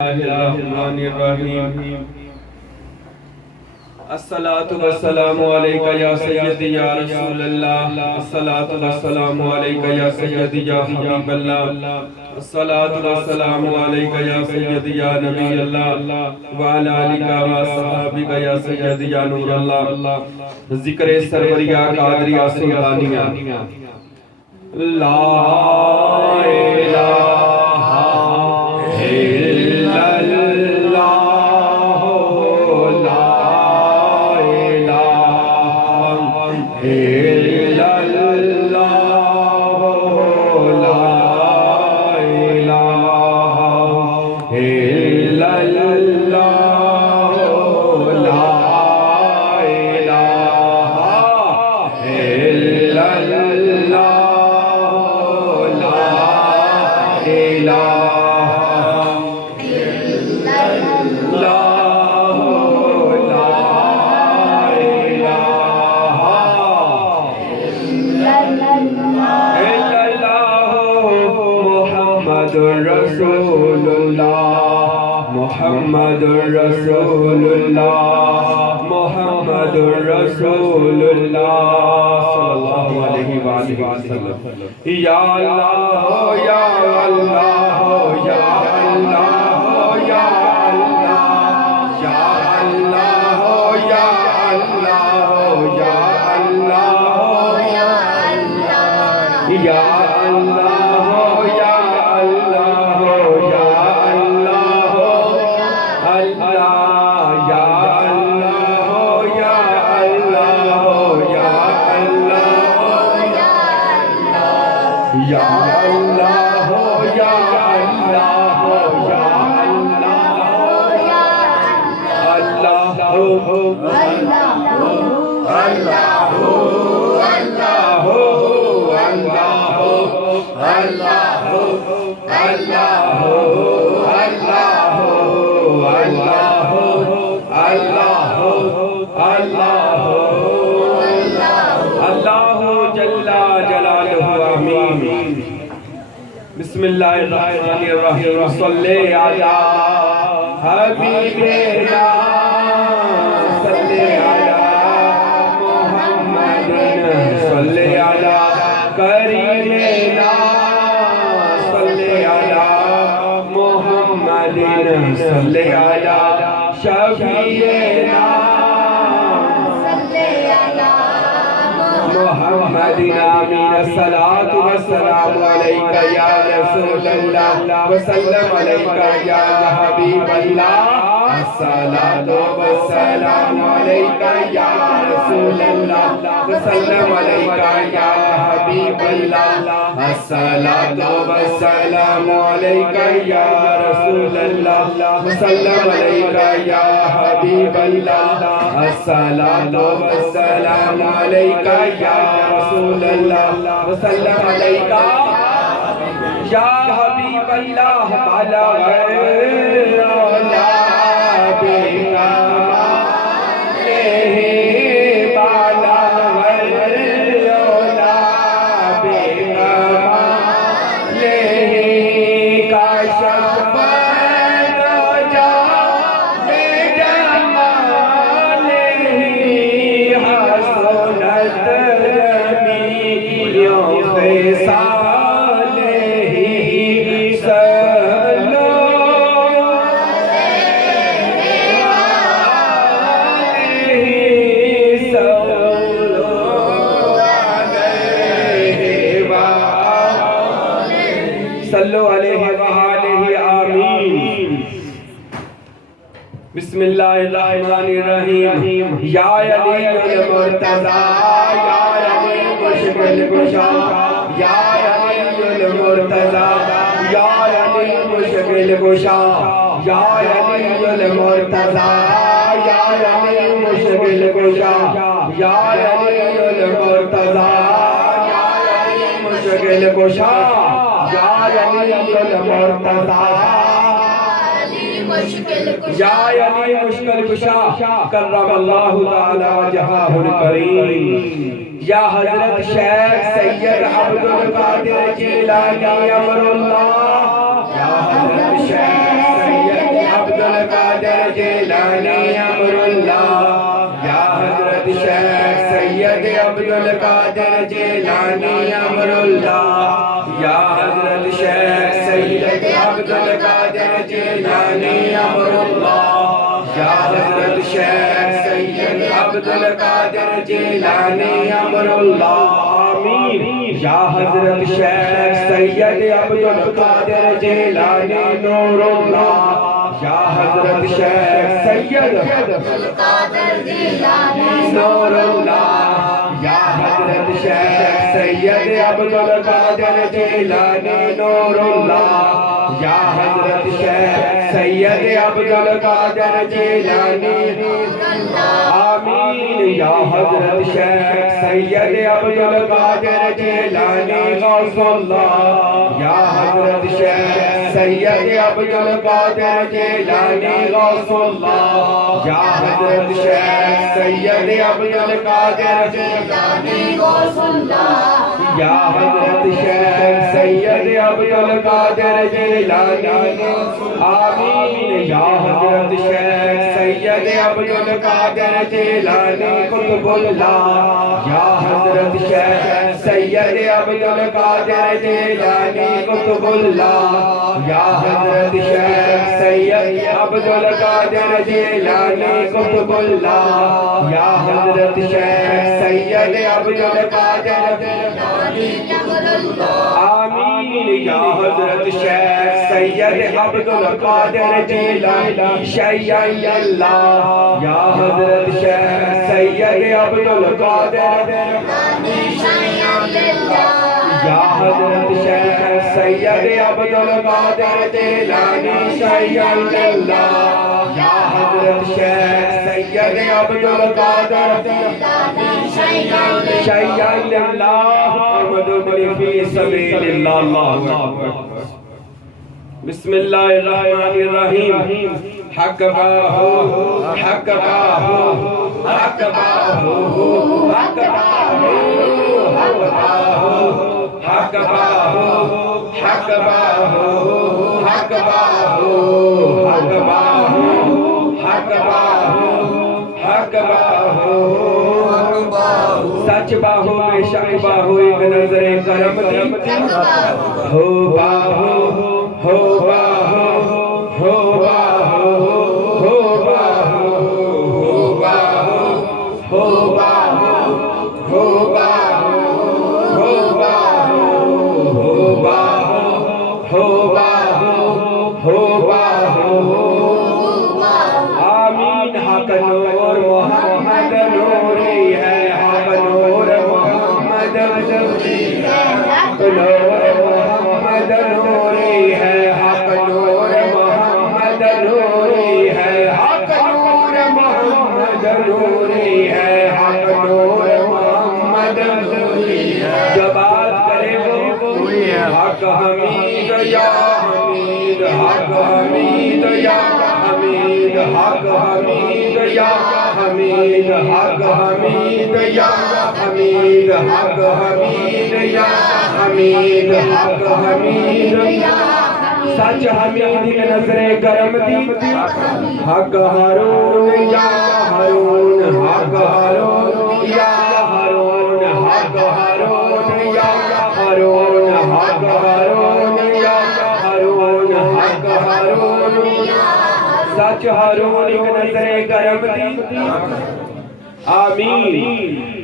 الرحمن الرحیم الصلاة والسلام علیکہ یا سیدی یا رسول اللہ، الصلاة والسلام علیکہ یا سیدی یا حبیب اللہ، الصلاة والسلام علیکہ یا سیدی یا نبی اللہ، وعلی آلکہ و صحابکہ یا سیدی یا نور اللہ. ذکر سروریہ قادریہ سلطانیہ. لا الہ محمد رسول اللہ، محمد رسول اللہ صلی اللہ علیہ وآلہ وسلم. یا اللہ یا اللہ یا اللہ یا اللہ یا اللہ یا اللہ یا اللہ یا اللہ بسم اللہ الرحمن الرحیم. صلی علی حبیبنا صلی علی محمد صلی علی کریمنا صلی علی محمد صلی علی شفیعنا محمد آمین. الصلاة والسلام علیکہ یا رسول اللہ وسلم علیکہ یا حبیب اللہ. الصلاة والسلام علیکہ یا رسول اللہ وسلم علیکہ یا حبیب اللہ. الصلاة والسلام علیکہ یا رسول اللہ وسلم علیکہ یا حبیب اللہ. الصلاة والسلام علیکہ یا رسول اللہ وسلم علیکہ یا حبیب اللہ. بسم اللہ الرحمن الرحیم. یا علی المرتضی یا علی مشکل کشا یا علی المرتضی یا علی مشکل کشا یا علی المرتضی یا علی مشکل کشا یا علی المرتضی یا علی مشکل کشا یا علی المرتضی یا علی مشکل کشا کرم اللہ تعالی وجہہ الکریم. یا حضرت شیخ سید عبد القادر جیلانی امر اللہ. یا حضرت شیخ سید جیلانی امراللہ یا حضرت شیخ سید عبدالقادر جیلانی امراللہ یا حضرت شیخ سید عبدالقادر جیلانی امراللہ یا حضرت شیخ سید عبدالقادر جیلانی امراللہ آمین یا حضرت شیخ سید عبدالقادر جیلانی نور اللہ یا حضرت شیخ سید عبدالقادر جیلانی نور اللہ یا حضرت شیخ سید عبدالقادر جیلانی نور اللہ یا حضرت شیخ سید عبدالقادر جیلانی آمین یا حضرت شیخ سید عبدالقادر جیلانی غوث اللہ یا حضرت شیخ سید عبدالقادر جیلانی غوث اللہ یا حضرت شیخ سید عبدالقادر جیلانی غوث اللہ یا حضرت شیخ سید عبدالقادر جیلانی آمین یا حضرت شیخ سید عبدالقادر جیلانی قطب اللہ یا حضرت شیخ سید عبدالقادر جیلانی قطب اللہ یا حضرت شیخ سید عبدالقادر جیلانی قطب اللہ یا حضرت شیخ سید عبدالقادر جیلانی آمین یا حضرت شیخ سید عبدالقادر جیلانی شیعہ اللہ یا حضرت شیخ سید عبدالقادر جیلانی شیعہ اللہ یا حضرت شیخ سید عبدالقادر جیلانی شیعہ اللہ یا حضرت شیخ سید عبدالقادر جیلانی شیعہ اللہ محمد فی سبیل اللہ بسم اللہ الرحمن الرحیم حق باہو حق باہو حق باہو حق باہو حق باہو حق باہو حق باہو حق باہو حق باہو حق باہو حق باہو سچ باہو بے شک باہو ایک نظر کرم دی ہو باہو ہو باہو ہو باہو ہو باہو ہو باہو ہو باہو ہو باہو ہو باہو ہو باہو ہو باہو ہو باہو آمین حق نور محمد نوری ہے حق نور محمد نوری ہے حق نور محمد نوری ہے حق نور محمد نوری ہے حق نور محمد نوری ہے حق نور محمد نوری ہے جو بات کرے وہ حق حمید یا حمید حق حمید یا حمید حق حمید یا حمید حق حمید یا حمید حق حمید یا حمید حق حمید یا سچ حمید کے نظر کرم دی حق ہارون یا ہارون حق ہارون یا ہارون حق ہارون یا ہارون حق ہارون یا ہارون حق ہارون سچ ہارون ایک نظر کرم دی آمین